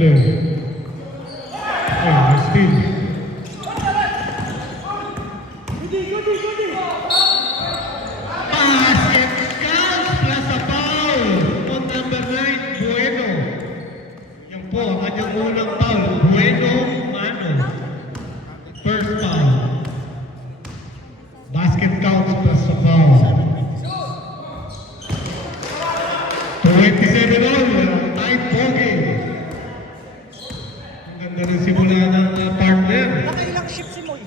play. Oh, still. Basket counts plus a foul on number 9, Bueno. Yan po, ang kanyang unang foul. Bueno, Mano. First foul. Basket counts plus a foul. 27 all, tight bogey. Ang ganda ng simula ng partner. Nakailang ship si Moy?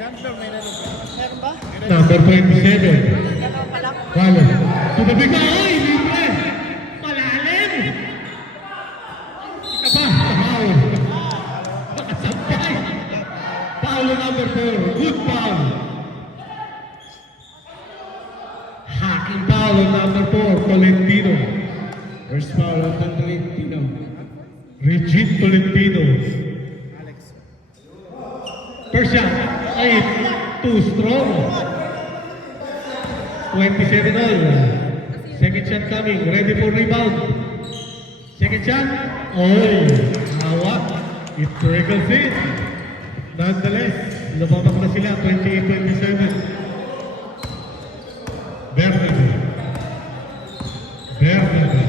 Meron ba? Number 27. Meron pala. Wala. Tumabi ka, oy! Libre! Malalim! Ika pa, foul. Nakasampay. Foul number 4. Good foul. Hacking foul on number 4, Tolentino. First foul on Tolentino. Regine Tolentino. First shot, ay, too strong. 27 all. Second shot coming, ready for rebound. Second shot, oh, hawak. It trickles in. Nonetheless, lumabak na sila, 28-27. Bernardo.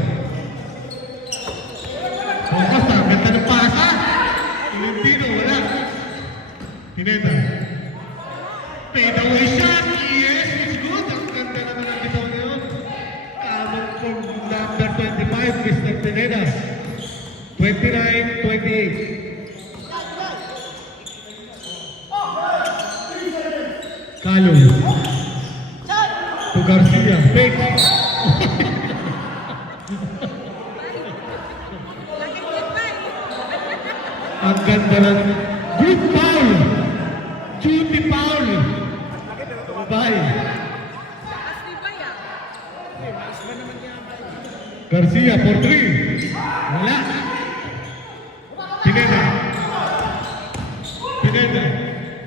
Basta, ganda ng pasa. Tolentino, wala. Pineda. Fade away shot. Yes, it's good. Ang ganda naman ang bitaw na yun. Tamang from number 25, Mr. Pineda. 29-28. Calo. To Garcia. Fake. Ang ganda ng good foul. Duty foul. Bye. Garcia for 3. Wala. Pineda.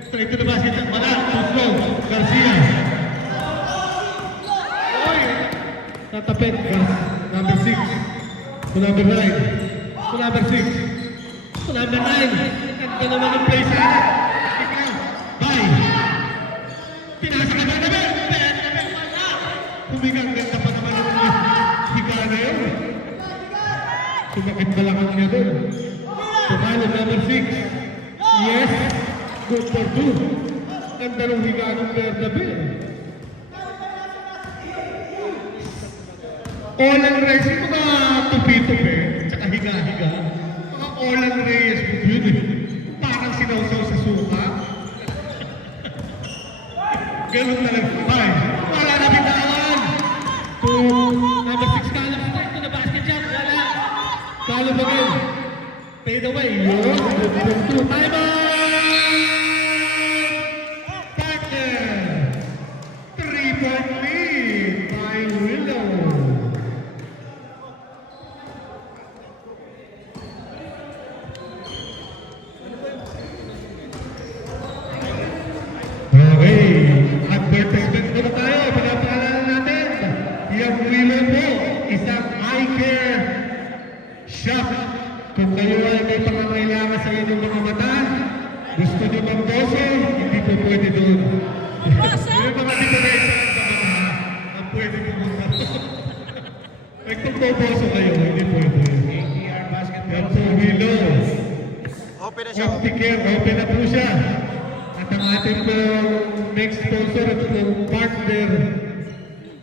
Straight to the basket. Wala. Too slow. Garcia. Oy. Tatapit. Number 6. To number 9. To number 6. To number 9. Ganda naman ang play sa akin. Bye. Pinasa ka na naman. Wala. Humigang ganda pa naman yung higa na yun. Sumakit balakang niya doon. Tumalo number 6. Yes. Good for 2. Ganda ng higa ng Bernabe. All ang racing mga tupi-tupi. Tsaka higa-higa. Mga all ang reyes mo yun eh. Parang sinawsaw sa suka. Ganun talaga. Bye. Wala na bitawan. To number 6, Caleb straight to the basket jump. Wala. Caleb again. Fade away. Yun. Good. Time out! Partner. 3-point lead by Willow. Okay, advertisement muna tayo. Pinapaalala natin, yung Willow po, isang eye care shop. Kung kayo ay may pangangailangan sa inyong mga mata, gusto nyo magboso, hindi po pwede doon. Yung mga diferensya ng mata, ang pwede pumunta. Like kung boboso kayo, hindi pwede. ATR Basketball. Yan po, Willow. Open na siya. Opticare, open na po siya. At ang ating pong next sponsor at pong partner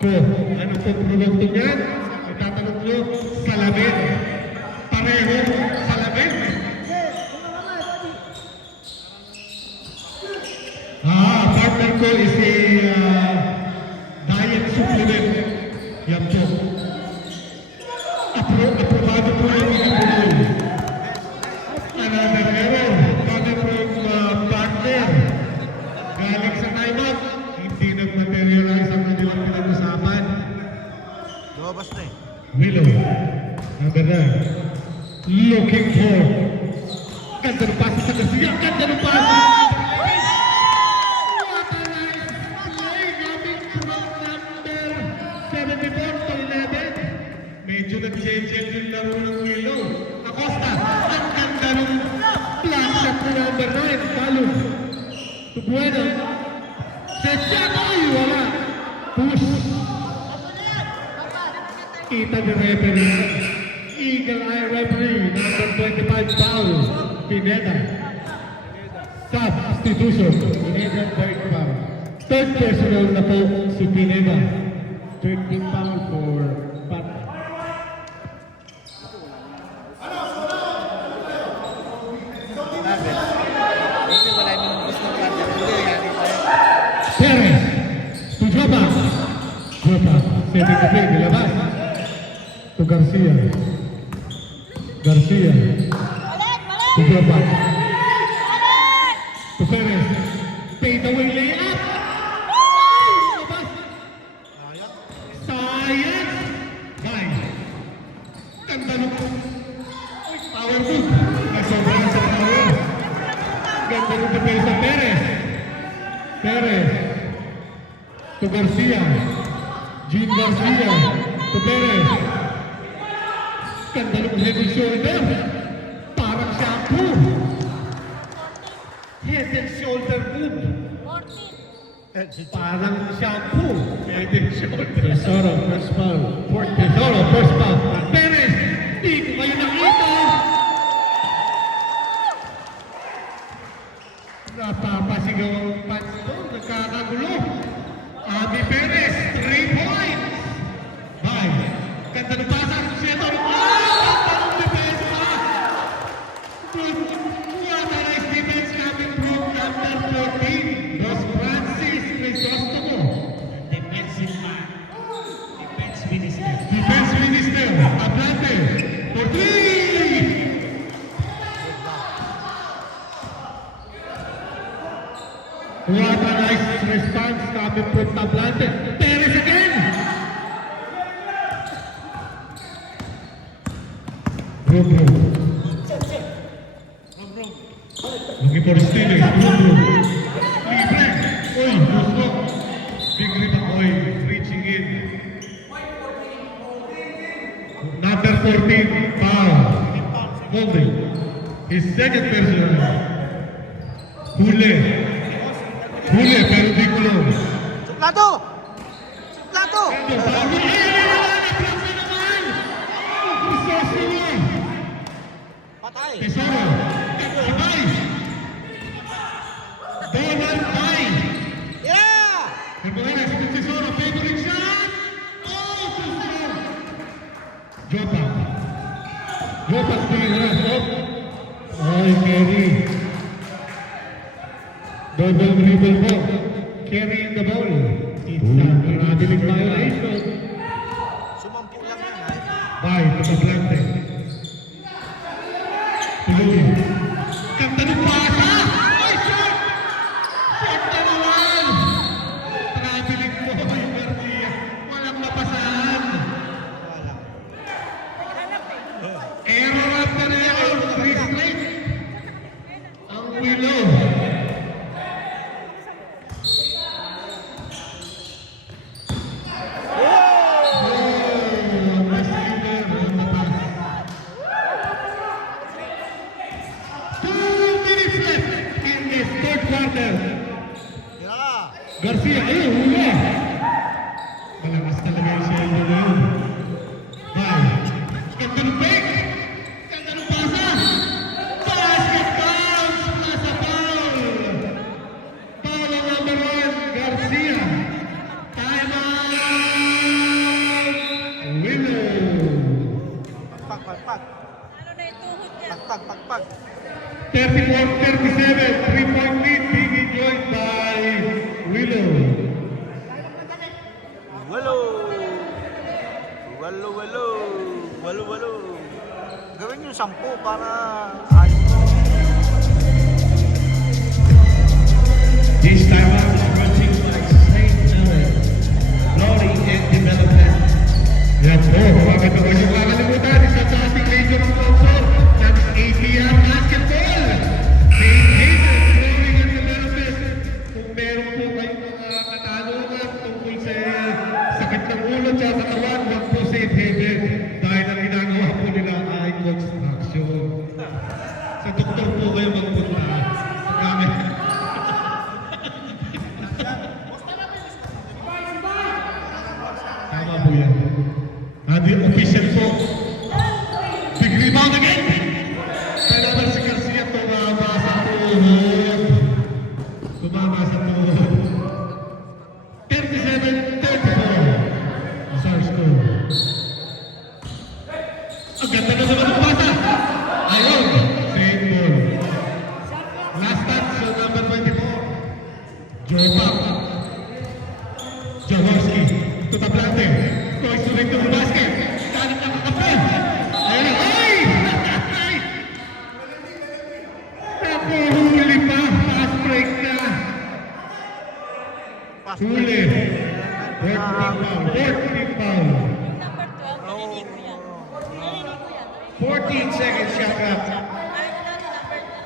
ko. Ano po produkto niyan? Itatanong nyo, salamin. Pareho, salamin. Partner ko is a diet supplement. Yan po. Aprobado po yung ina-approve. Another error. Coming from partner. Galing sa timeout. Hindi nag-materialize ang kanilang pinag-usapan. Lumabas na eh. Willow. Number 9. Looking for. Ganda ng pasa sa Garcia. Ganda ng pasa. What a nice play coming from number 74 to 11. Medyo nag-change yung laro ng Willow. Acosta. Bueno. Set shot. Ay, wala. Push. Kita ni referee. Eagle Eye referee. Number 25 foul. Pineda. Substitution. Pineda third foul. Third personal na po si Pineda. 13 foul for Pat. Hindi, wala yung gusto ng kanya. Hindi, yan ito. Perez. To Jota. Jota. Setting the play. Nilabas. To Garcia. Garcia. To Jota. To Perez. Fade away layup. Nilabas. Sayang. Bye. Ganda nung power move. Nasobrang sa power. Ganda nung depensa Perez. Perez. To Garcia. Jean Garcia. To Perez. Ganda nung head and shoulder. Parang shampoo. Head and shoulder move. Parang shampoo. Head and shoulder. Tesoro, first foul. Tesoro, first foul. Perez. Di ko kayo nakita. Napapasigaw ang punch doon. Nagkakagulo. Abby Perez, 3 points. Bye. Ganda ng pasa. Sieto. Ganda ng depensa. What a nice defense coming from number 14. Dos Francis Crisostomo. Defensive man. Defense minister. Defense Minister. Ablante. For 3. What a nice response coming from Tablante. Perez again! Bro. Looking for stealing. Bro. Libre. Oy, gusto. Big rebound. Oy, reaching in. Number 14, foul. Holding. His second personal. Huli, pero di kulong. Suplado! Suplado! Patay! Tesoro, sabay. Donald Bay. Yeah! Hermogenes, Tesoro, favorite shot. Oh, Tesoro. Jota. Jota stealing rush up. Ay, Kerry. Double dribble po. Carrying the ball. It's a traveling violation. Sumampu lang yan, ha? Bye, to Tablante. Tuloy. Ganda ng pasa! Ay, shot! Shot na naman! Traveling po yung Garcia. Walang napasahan. Wala. Error after error. 3 straight. Ang Willow. Yeah! Garcia, ayun, hula. Malakas talaga yung sa'yo na yun. Bye. Ganda ng break. Ganda ng pasa. Basket counts. Nasa foul. Foul ang number 1, Garcia. Time out. Willow. Pagpag! Ano na yung tuhod niya? Pagpag! 34-37. 3-point lead being enjoyed by Willow. Walo! Walo! Gawin yung 10 para ayos. This time out is brought to you by St. Ellen. Glory and development. Yan po, mga katuwa yung kakalimutan, isa sa ating major sponsor ng APR Basketball. St. Hazel, Growing and Development. Kung meron po kayong mga katanungan tungkol sa sakit ng ulo at katawan, huwag po St. Hazel. Dahil ang ginagawa po nila ay construction. Sa doktor po kayo magpunta. Gamit. the official po. Big rebound again. Kaya naman si Garcia tumama sa tuhod. Tumama sa tuhod. 37-34. Ang Stars score. Ang ganda na naman ang bata. Ayun. Same ball. Last touch sa number 24. Jopa. Jaworski. Tutaplante. Toys to the basket. Kanin na kakapal. Ayun. Ay! Ay! Naku, huli pa. Fast break na. Huli. 14 foul. 14 foul. Number 12, narinig ko yan. Narinig ko yan. 14 seconds shot clock. Ay, wala na, number 12.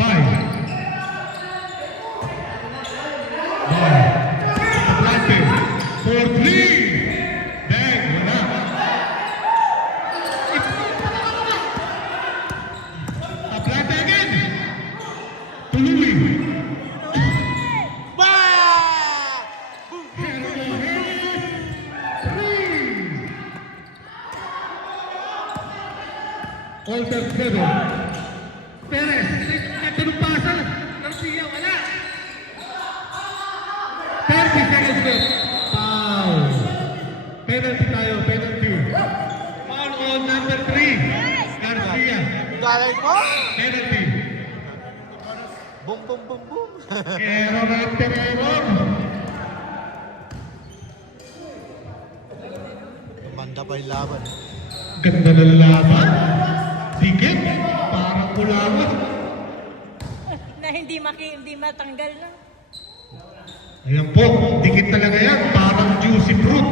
Bye. Bye. Atlante. For three. Bang. Wala. Atlante again. Tuluwi. Ba! Alter Pedro. Perez. Ito ng pasa. Garcia, wala. 30 seconds left. Foul. Penalty tayo. Penalty. Foul on number 3. Garcia. Galay ko! Penalty. Boom, boom, boom, boom. Error after error. Manda pa yung laban. Ganda ng laban. Dikit. Parang kulawat. Na hindi matanggal na. Ayan po. Dikit talaga yan. Parang juicy fruit.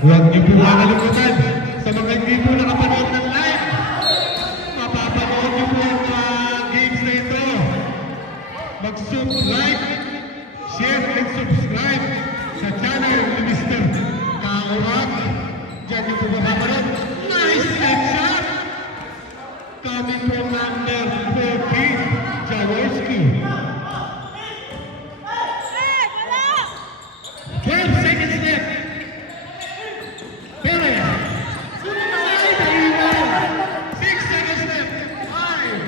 Huwag niyo po kakalimutan. Sa mga hindi po nakapanood ng live, mapapanood niyo po ang games na ito. Mag-subscribe, share, and subscribe sa channel ni Mr. Kaurat. Diyan niyo po mapapanood. Nice set shot! Coming from number 14, Jaworski. Eh, wala! 12 seconds left. Perez. Ay, naiwan. 6 seconds left. 5.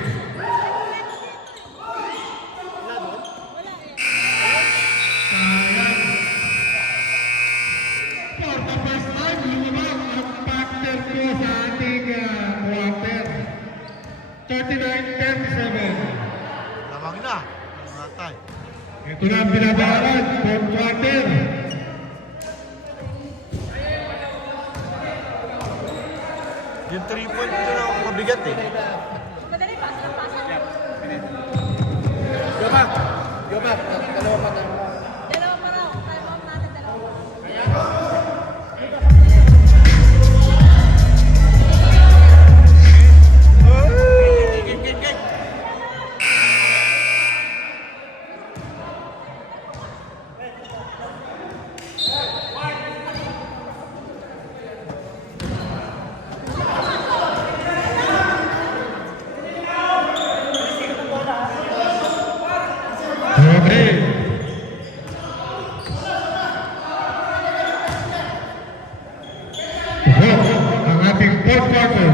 Sayang. For the first time, lumabas ang factor ko sa ating quarter. 39-37. Lamang na. Matay. Ito na ang binabaran. 4th quarter. Yung 3 point yun ang mabigat eh. Madali pa, sa pasa. Yoba! Yoba! Dalawa pa tayo. Dalawa pa raw. Time out natin, dalawa. Game, game, game. Okay. Ito ang ating 4th quarter.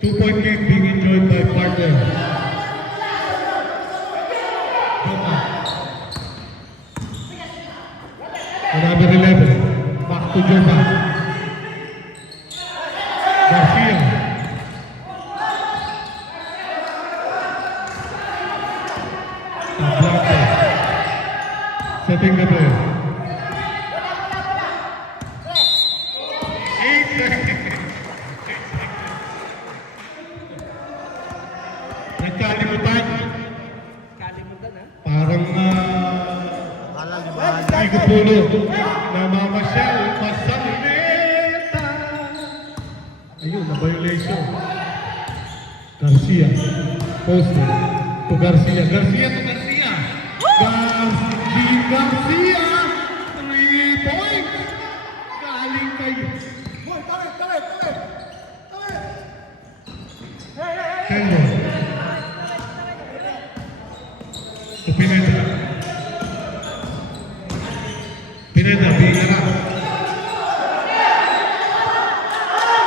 Two-point lead being enjoyed by partner. Jota. Number 11. Back to Jota. Garcia. Atlante. Setting the play. 8 seconds. Nagkalimutan. Kalimutan ha? Parang Akala limahan. ay kupulo. Namamasyal. Masalita. Ayun, na-violation. Garcia. Poster. To Garcia. Garcia to Garcia. Garcia. 3 points. Galing kay... Boy, tarik, tarik, tarik. Tarik. Hey, hey, hey. Kelmo. To Pineda. Pineda, Bingara.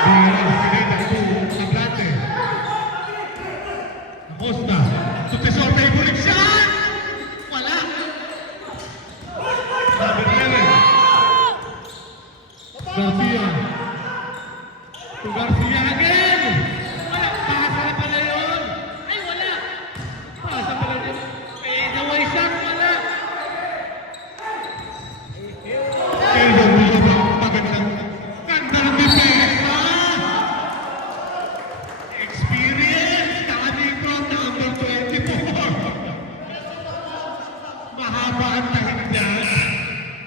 Bingara, Pineda, to Tablate. Acosta. To Tesor, favorite shot! Wala. Number 11. Garcia. To Garcia again! Wala, pasa na pala yun! Ay, wala! Pasa pala yun! Fade away shot, wala! Kelvin, magandang ng depensa! Experience! Coming from number 24! Mahaba ang tahid dyan.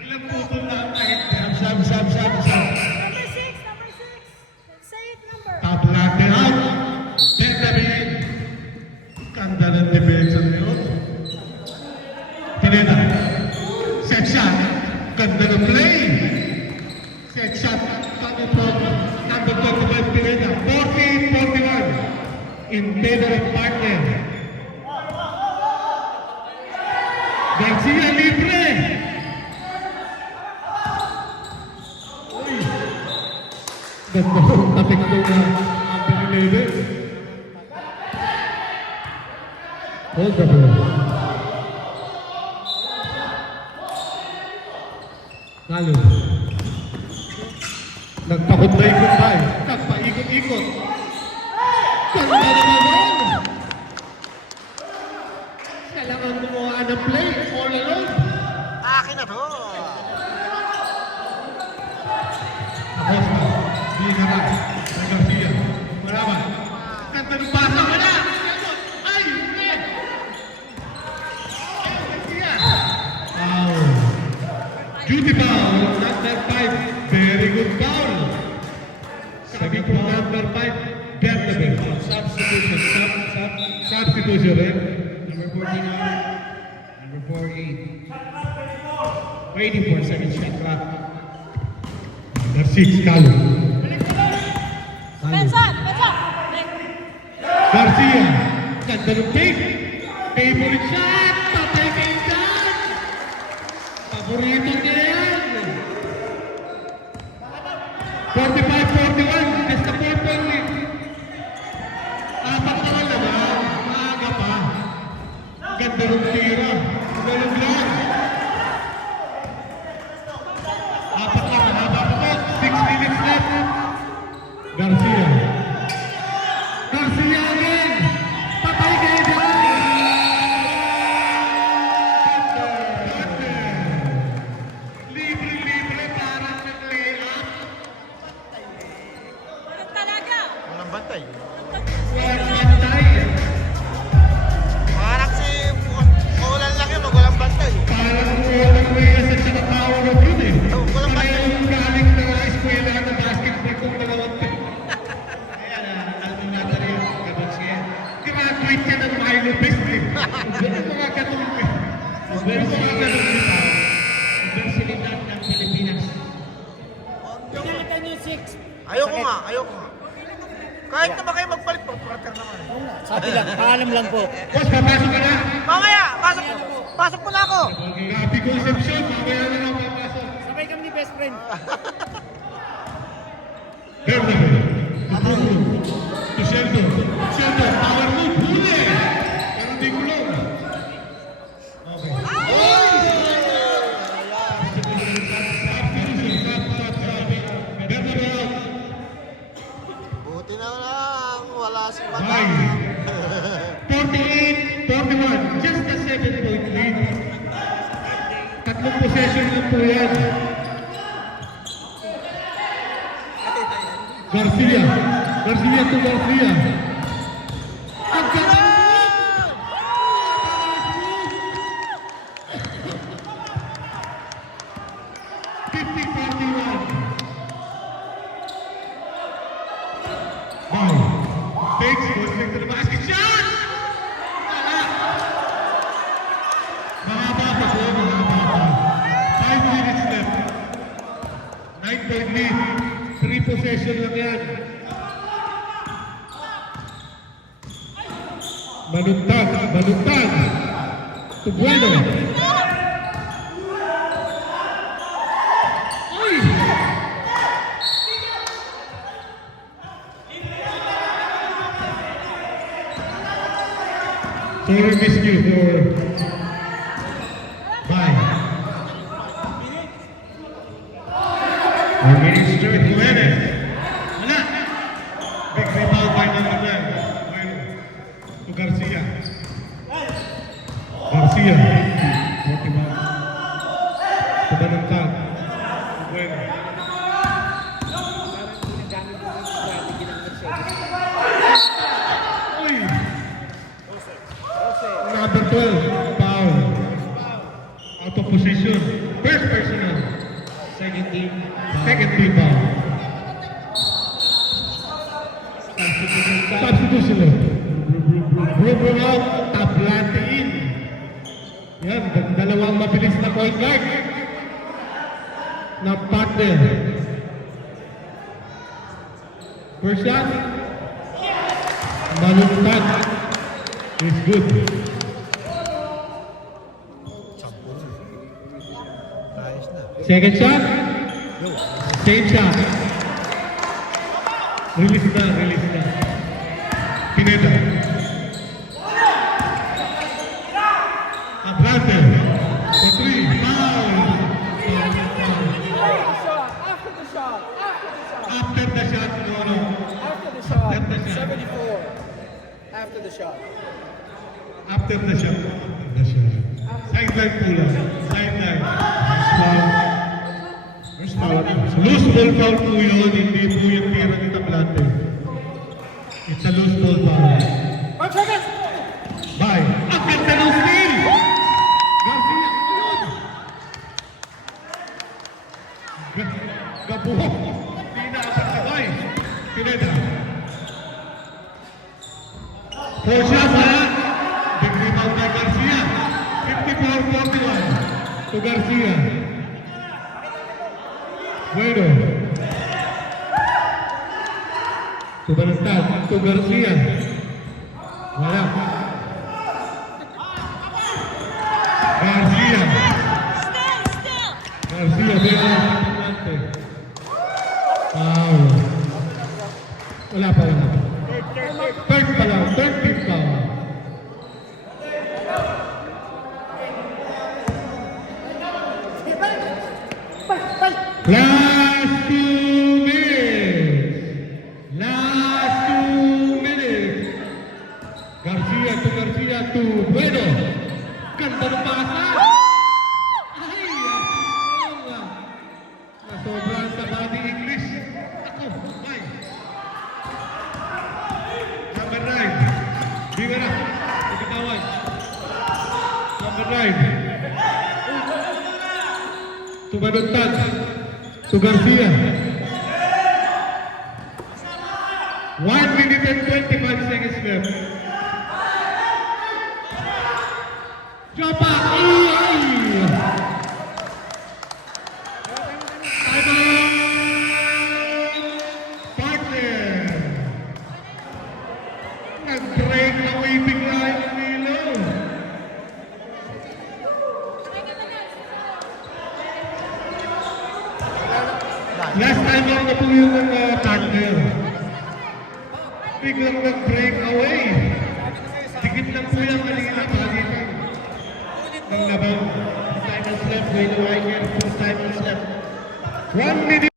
Ilang putol na ang tahid dyan? Sab. Number 6. Say it number. Tablate out. Benjamin. Ganda ng depensa na yun. Pineda. Set shot. Ganda ng play. Set shot. Coming from number 25 Pineda. 40-41 in favor of partner. Garcia libre. Uy. Ganda po. Tating ito na ang pinilele. Hold the ball. Nalo. Nagpakot-ikot-bay. Nagpaikot-ikot. Ganda naman doon. Kailangan gumawa ng play all alone. Akin na to. Acosta. Bingara. Garcia. Malaman. Ganda ng pasa. Wala. Ay! Hindi! Garcia. Foul. Duty foul. Number 5. Very good foul. Sabi ko number 5. Bernabel. Substitution. Substitution eh. Number 49. Number 48. Waiting for second shot clock. Number 6. Calo. Pensa. Garcia. Ganda ng take. Favorite shot. Patay kayo dyan. Paborito niya yan. 45-41. Just a 4-point lead. Apat naman naman. Maaga pa. Ganda ng tira. Galog lang. Apat na. Mahaba pa po. 6 minutes left. Garcia. Garcia again! Patay kayo dyan! Libre-libre parang nag-layup. Walang talaga. Walang bantay. Walang bantay. Parang si Kulan lang yun, walang bantay. Parang walang Reyes at saka power of yun eh. Walang bantay. Parang galing na eskwela na basketball kung dalawang team. Alvin Natari, Kabutske. Graduate ka ng Milo Best eh. Yung mga katulog eh. Yung mga katulog eh. Universidad ng Pilipinas. Ayoko nga. Kahit na ba kayo magpalit, pag-prater naman. Sabi lang, paalam lang po. Boss, papasok ka na. Mamaya, pasok po na ako. Happy conception. Mamaya na lang papasok. Sabay kami ni best friend. Bernabel. To Sheldon. Sheldon, power move. Huli. Pero hindi kulong. Okay. Bernabel out. Buti na lang, wala si Bye. 48-41. Just a 7-point lead. Tatlong possession lang po yan. Garcia to Garcia. Ang ganda! 50-41. Wow. Takes, going to the basket. Shot! Wala. Mahaba pa po, mahaba pa. 5 minutes left. 9-point lead. 3 possession lang yan. Baluntag. To Bueno. Ay! Sorry, missed you for bye. 4 minutes straight, Jimenez. Wala. Big rebound by number 9. To Garcia. Garcia. Forty ball. To Baluntag. Bueno. Uy! Number 12, foul. Out of position. First personal. Second team foul. Substitution. Bruno out, Tablante in. Yan, dalawang mabilis na point guard na partner. First shot. Baluntag. Is good. Second shot. Same shot. Release na. Pineda. Abrante. For 3. Foul. After the shot, no. After the shot, After the shot. 74. After the shot. After the shot. Sideline po lang. Sideline. First foul. Loose ball foul po yun. Hindi po yung tira ni Tablante. It's a loose ball foul. 1 second! Bye. Akit na ng steal! Garcia, ayun! Gabuhok! Pinakasabay! Pineda. 4 shots, wala! Big rebound by Garcia. 54-41 to Garcia. Bueno. To Baluntag. To Garcia. Wala. Garcia. Garcia, Bueno. Foul. Wala pa. Third pa lang. Third team foul. Last 2 minutes. Last 2 minutes. Garcia to Bueno. Ganda ng pasa. Ay, nasobrahan sa body English. Ako, bye. Number 9. Biga na. Pagkatawan. Number 9. To Baluntag. To Garcia. 1 minute and 25 seconds left. Jopa! Ay! Partner! Nag-break na waiting line ng Milo. Last time lang na po yung partner. Biglang nag-break away. Dikit lang po yung kanina. Pagkitan. Ng laban. Finals left. Way to Iker. 2 finals left. 1 minute.